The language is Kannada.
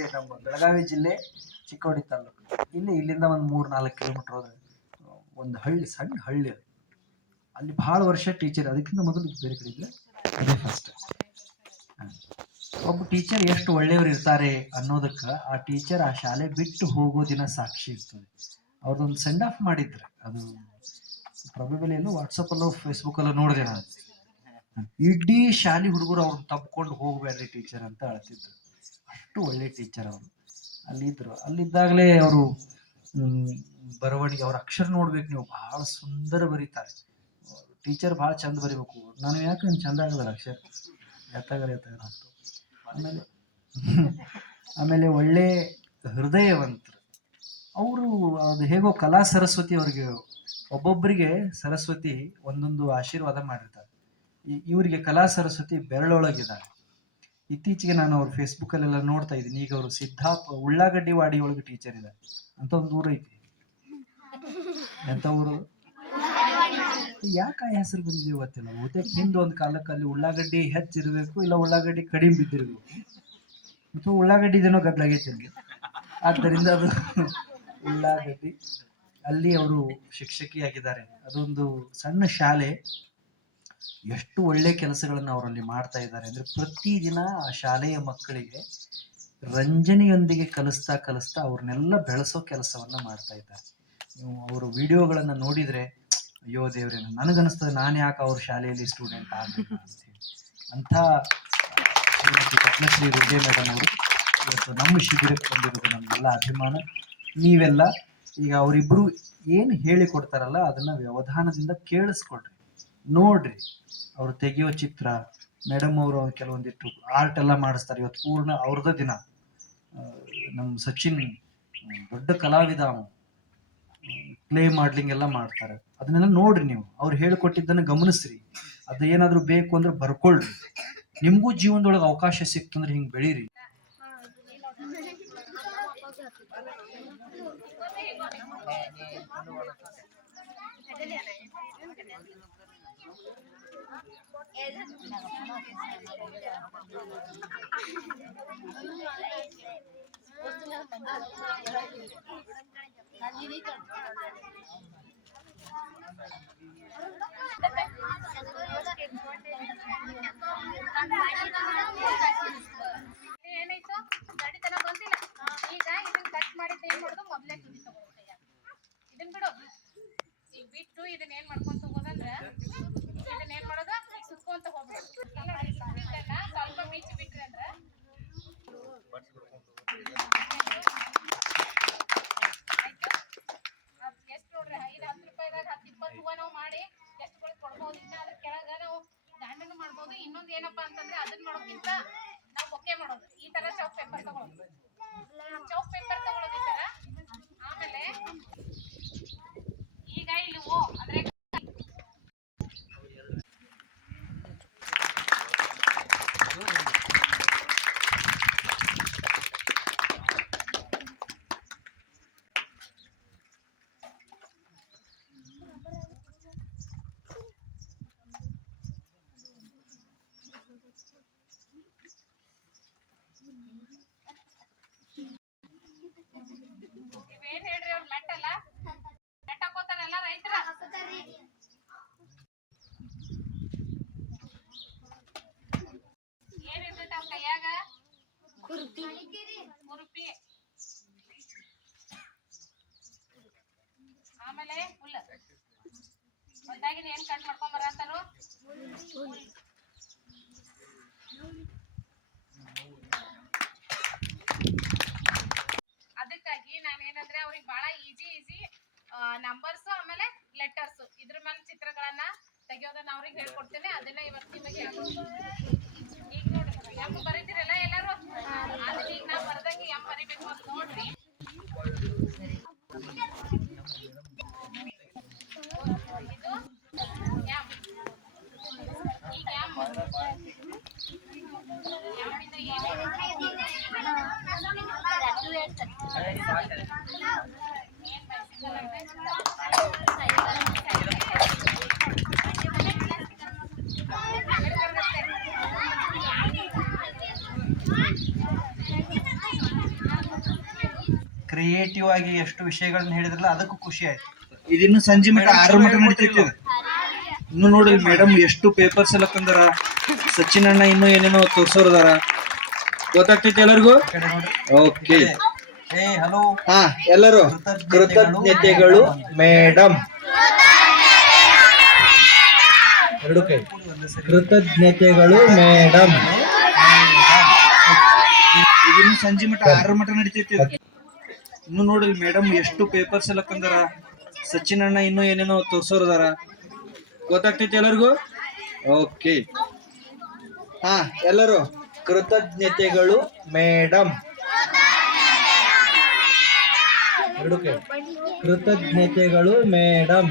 ಇಲ್ಲಿ ನಮ್ಮ ಬೆಳಗಾವಿ ಜಿಲ್ಲೆ ಚಿಕ್ಕೋಡಿ ತಾಲೂಕು. ಇಲ್ಲಿ ಇಲ್ಲಿಂದ ಒಂದು ಮೂರು ನಾಲ್ಕು ಕಿಲೋಮೀಟರ್ ಹೋದ್ರೆ, ಒಂದು ಹಳ್ಳಿ, ಸಣ್ಣ ಹಳ್ಳಿ ಅಲ್ಲಿ ಭಾಳ ವರ್ಷ ಟೀಚರ್ ಅದಕ್ಕಿಂತ ಮೊದಲು ಬೇರೆ ಕಡೆ ಇದ್ರೆ ಅದೇ ಫಸ್ಟ್ ಒಬ್ಬ ಟೀಚರ್ ಎಷ್ಟು ಒಳ್ಳೆಯವರು ಇರ್ತಾರೆ ಅನ್ನೋದಕ್ಕೆ ಆ ಟೀಚರ್ ಆ ಶಾಲೆ ಬಿಟ್ಟು ಹೋಗೋ ದಿನ ಸಾಕ್ಷಿ ಇರ್ತದೆ. ಅವ್ರದ್ದೊಂದು ಸೆಂಡ್ ಆಫ್ ಮಾಡಿದ್ರೆ. ಅದು ಪ್ರೊಬೆಬಲಿ ಎಲ್ಲೋ ವಾಟ್ಸಪ್ಪಲ್ಲೋ ಫೇಸ್ಬುಕ್ಕಲ್ಲೋ ನೋಡಿದೆ ನಾನು. ಇಡೀ ಶಾಲೆ ಹುಡುಗರು ಅವ್ರನ್ನ ತಪ್ಕೊಂಡು ಹೋಗ್ಬೇಡ್ರಿ ಟೀಚರ್ ಅಂತ ಅಳ್ತಿದ್ರು. ಅಷ್ಟು ಒಳ್ಳೆ ಟೀಚರ್ ಅವರು. ಅಲ್ಲಿದ್ದರು ಅಲ್ಲಿದ್ದಾಗಲೇ ಅವರು ಬರವಣಿಗೆ, ಅವ್ರ ಅಕ್ಷರ ನೋಡ್ಬೇಕು ನೀವು. ಬಹಳ ಸುಂದರ ಬರೀತಾರೆ. ಟೀಚರ್ ಭಾಳ ಚಂದ ಬರಿಬೇಕು. ನಾನು ಯಾಕೆ ಚಂದ ಆಗಲ್ಲ ಅಕ್ಷರ? ಎತ್ತಾಗಲ್ಲ ಎತ್ತಾಗಲ್ಲ ಅಂತ. ಆಮೇಲೆ ಆಮೇಲೆ ಒಳ್ಳೆ ಹೃದಯವಂತರು. ಅವರು ಅದು ಹೇಗೋ ಕಲಾ ಸರಸ್ವತಿ ಅವ್ರಿಗೆ ಒಬ್ಬೊಬ್ಬರಿಗೆ ಸರಸ್ವತಿ ಒಂದೊಂದು ಆಶೀರ್ವಾದ ಮಾಡಿರ್ತಾರೆ. ಇವರಿಗೆ ಕಲಾ ಸರಸ್ವತಿ ಬೆರಳೊಳಗಿದ್ದಾರೆ. ಇತ್ತೀಚೆಗೆ ನಾನು ಅವ್ರ ಫೇಸ್ಬುಕ್ಕಲ್ಲೆಲ್ಲ ನೋಡ್ತಾ ಇದ್ದೀನಿ. ಈಗ ಅವರು ಸಿದ್ದಾಪ್ ಉಳ್ಳಾಗಡ್ಡಿ ವಾಡಿ ಒಳಗೆ ಟೀಚರ್ ಇದೆ ಅಂತ ಒಂದು ಊರು ಐತಿ. ಎಂತ ಊರು ಯಾಕೆ ಆ ಹೆಸರು ಬಂದಿದೆ ಗೊತ್ತಿಲ್ಲ. ಬಹುತೇಕ ಹಿಂದೆ ಒಂದು ಕಾಲಕ್ಕೆ ಅಲ್ಲಿ ಉಳ್ಳಾಗಡ್ಡಿ ಹೆಚ್ಚಿರಬೇಕು ಇಲ್ಲ ಉಳ್ಳಾಗಡ್ಡಿ ಕಡಿಮೆ ಬಿದ್ದಿರ್ಬೇಕು. ಅಥವಾ ಉಳ್ಳಾಗಡ್ಡಿದೇನೋ ಗದ್ದಲಾಗೈತೆ ಅಲ್ಲಿ ಆದ್ದರಿಂದ ಅದು ಉಳ್ಳಾಗಡ್ಡಿ. ಅಲ್ಲಿ ಅವರು ಶಿಕ್ಷಕಿಯಾಗಿದ್ದಾರೆ ಅದೊಂದು ಸಣ್ಣ ಶಾಲೆ. ಎಷ್ಟು ಒಳ್ಳೆ ಕೆಲಸಗಳನ್ನು ಅವರಲ್ಲಿ ಮಾಡ್ತಾ ಇದ್ದಾರೆ ಅಂದರೆ ಪ್ರತಿದಿನ ಆ ಶಾಲೆಯ ಮಕ್ಕಳಿಗೆ ರಂಜನೆಯೊಂದಿಗೆ ಕಲಿಸ್ತಾ ಕಲಿಸ್ತಾ ಅವ್ರನ್ನೆಲ್ಲ ಬೆಳೆಸೋ ಕೆಲಸವನ್ನು ಮಾಡ್ತಾ ಇದ್ದಾರೆ. ನೀವು ಅವರು ವಿಡಿಯೋಗಳನ್ನು ನೋಡಿದ್ರೆ, ಅಯ್ಯೋ ದೇವ್ರೇನ ನನಗನ್ನಿಸ್ತದೆ, ನಾನು ಯಾಕೆ ಅವ್ರ ಶಾಲೆಯಲ್ಲಿ ಸ್ಟೂಡೆಂಟ್ ಆಗಬೇಕು ಅಂತ ಹೇಳಿ. ಅಂಥ ಪದ್ಮಶ್ರೀ ಮೇಡಮ್ ಅವರು ಇವತ್ತು ನಮ್ಮ ಶಿಬಿರಕ್ಕೆ ಬಂದಿರೋದು ನಮಗೆಲ್ಲ ಅಭಿಮಾನ. ನೀವೆಲ್ಲ ಈಗ ಅವರಿಬ್ಬರು ಏನು ಹೇಳಿಕೊಡ್ತಾರಲ್ಲ, ಅದನ್ನ ವ್ಯವಧಾನದಿಂದ ಕೇಳಿಸ್ಕೊಡ್ರಿ ನೋಡ್ರಿ, ಅವ್ರು ತೆಗೆಯೋ ಚಿತ್ರ ಮೇಡಮ್ ಅವರು ಕೆಲವೊಂದಿಟ್ಟು ಆರ್ಟ್ ಎಲ್ಲ ಮಾಡಿಸ್ತಾರೆ. ಇವತ್ತು ಪೂರ್ಣ ಅವ್ರದ ದಿನ. ನಮ್ಮ ಸಚಿನ್ ದೊಡ್ಡ ಕಲಾವಿದ ಪ್ಲೇ ಮಾಡ್ಲಿಂಗ್ ಎಲ್ಲ ಮಾಡ್ತಾರೆ. ಅದನ್ನೆಲ್ಲ ನೋಡ್ರಿ ನೀವು. ಅವ್ರು ಹೇಳಿಕೊಟ್ಟಿದ್ದನ್ನು ಗಮನಿಸ್ರಿ. ಅದು ಏನಾದರೂ ಬೇಕು ಅಂದ್ರೆ ಬರ್ಕೊಳ್ರಿ. ನಿಮಗೂ ಜೀವನದೊಳಗೆ ಅವಕಾಶ ಸಿಕ್ತಂದ್ರೆ ಹಿಂಗೆ ಬೆಳೀರಿ. ಏನಾಯ್ತು ಗಡಿತನ ಬಂದಿಲ್ಲ ಈಗ ಇದನ್ನ ಕಟ್ ಮಾಡಿದ್ದು ಏನ್ ಮಾಡೋದು ಮೊದ್ಲೇ ತುದಿ ತಗೋಬೇಕು ಇದನ್ ಬಿಡು ಈಗ ಬಿಟ್ಟು ಇದನ್ನ ಏನ್ ಮಾಡ್ಕೊಂತ ಹೋಗೋದಂದ್ರ ಇದನ್ನ ಏನ್ ಮಾಡೋದು? ಸುತ್ಕೊಂತ ಹೋಗ್ಬೇಕು. ಇದನ್ನ ಸ್ವಲ್ಪ ಬಿಚ್ಚಿ ಬಿಟ್ರಿ ಅಂದ್ರ? ಎಷ್ಟ್ ನೋಡ್ರಿ, ಐದ್ ಹತ್ತು ರೂಪಾಯಿದಾಗ ಹತ್ತು ಇಪ್ಪತ್ತು ಹೂವ ನಾವು ಮಾಡಿ ಎಷ್ಟು ಕೊಡ್ ಕೊಡ್ಬೋದು? ಇನ್ನ ಅದ್ರ ಕೆಳಗ ನಾವು ದಾಂಡನು ಮಾಡ್ಬೋದು. ಇನ್ನೊಂದು ಏನಪ್ಪಾ ಅಂತಂದ್ರೆ ಅದನ್ನ ಮಾಡೋದ್ಕಿಂತ ನಾವು ಬೊಕ್ಕೆ ಮಾಡೋದು. ಈ ತರ ಚೌಕ್ ಪೇಪರ್ ತಗೊಳ್ಳೋದು ಚೌಕ್ ಪೇಪರ್ ತಗೊಳ್ಳೋದು ಈ ತರ ಆಮೇಲೆ ಈಗ ಇಲ್ಲಿ ಓ ಅಂದ್ರೆ ಇವೇನ್ ಹೇಳ್ರಿ ಅವ್ರ ಮೆಟ್ ಅಲ್ಲ ಮೆಟ್ ಹಾಕೋತಾರಲ್ಲ ರೈತರ ಏನ್ ಇರ್ತೈತೆ ಅವ್ರ ಕೈಯಾಗ? ಕುರುಪಿ. ಆಮೇಲೆ ಹುಲ್ಲ. ಹೊಲ್ದಾಗಿನ ಏನ್ ಕಟ್ ಮಾಡ್ಕೊಂಡ್ ಬರತ್ತಾರು ಅದಕ್ಕಾಗಿ ನಾನು ಏನಂದ್ರೆ ಅವ್ರಿಗೆ ಬಹಳ ಈಸಿ ಈಸಿ ನಂಬರ್ಸ್ ಆಮೇಲೆ ಲೆಟರ್ಸ್ ಇದ್ರ ಮೇಲೆ ಚಿತ್ರಗಳನ್ನ ತೆಗಿಯೋದನ್ನ ಅವ್ರಿಗೆ ಹೇಳ್ಕೊಡ್ತೇನೆ. ಅದನ್ನ ಇವತ್ತು ನಿಮಗೆ ಈಗ ನೋಡ್ರಿ ಎಂ ಬರೀತಿರಲ್ಲ ಎಲ್ಲರೂ ಅದನ್ನ ಈಗ ನಾ ಬರ್ದಂಗೆ ಎಂ ಬರಿಬೇಕು ಅಂತ ನೋಡ್ರಿ ಇದು ಎಂ ಈಗ ಎಂ ಎಂ ಇಂದ ಏನ್ bicycle ಅಂದ್ರೆ ಕ್ರಿಯೇಟಿವ್ ಆಗಿ ಎಷ್ಟು ವಿಷಯಗಳನ್ನ ಹೇಳಿದ್ರಲ್ಲ ಅದಕ್ಕೂ ಖುಷಿ ಆಯ್ತು. ಇದಿನ್ನು ಸಂಜೆ ಮಟ್ಟ ಆರು ಮಟ್ಟ ನಡೀತೈತಿ ಇನ್ನು ನೋಡಿ ಮೇಡಮ್ ಎಷ್ಟು ಪೇಪರ್ಸ್ ಎಲ್ಲ ತಂದಾರ. ಸಚಿನ್ ಅಣ್ಣ ಇನ್ನೂ ಏನೇನೋ ತೋರ್ಸೋರದಾರ. ಗೊತ್ತಾಗ್ತೈತಿ ಎಲ್ಲರಿಗೂ? ಓಕೆ ಹಾ ಎಲ್ಲರೂ ಕೃತಜ್ಞತೆಗಳು. ಮೇಡಮ್ ಎರಡು ಕೈ. ಕೃತಜ್ಞತೆಗಳು ಮೇಡಮ್ ಇದನ್ನು ಸಂಜೆ ಮಟ್ಟ ಆರು ಮಟ್ಟ ನಡೀತೈತಿ. ಇನ್ನು ನೋಡ್ರಿ ಮೇಡಮ್ ಎಷ್ಟು ಪೇಪರ್ಸ್ ಎಲ್ಲ ಕಂದಾರ ಸಚಿನ್ ಅಣ್ಣ ಇನ್ನೂ ಏನೇನೋ ತೋರ್ಸೋರದಾರ ಗೊತ್ತಾಗ್ತೈತಿ ಎಲ್ಲರಿಗೂ? ಓಕೆ. ಹಾ ಎಲ್ಲರೂ ಕೃತಜ್ಞತೆಗಳು ಮೇಡಮ್ ಎರಡು ಕೈ ಕೃತಜ್ಞತೆಗಳು ಮೇಡಮ್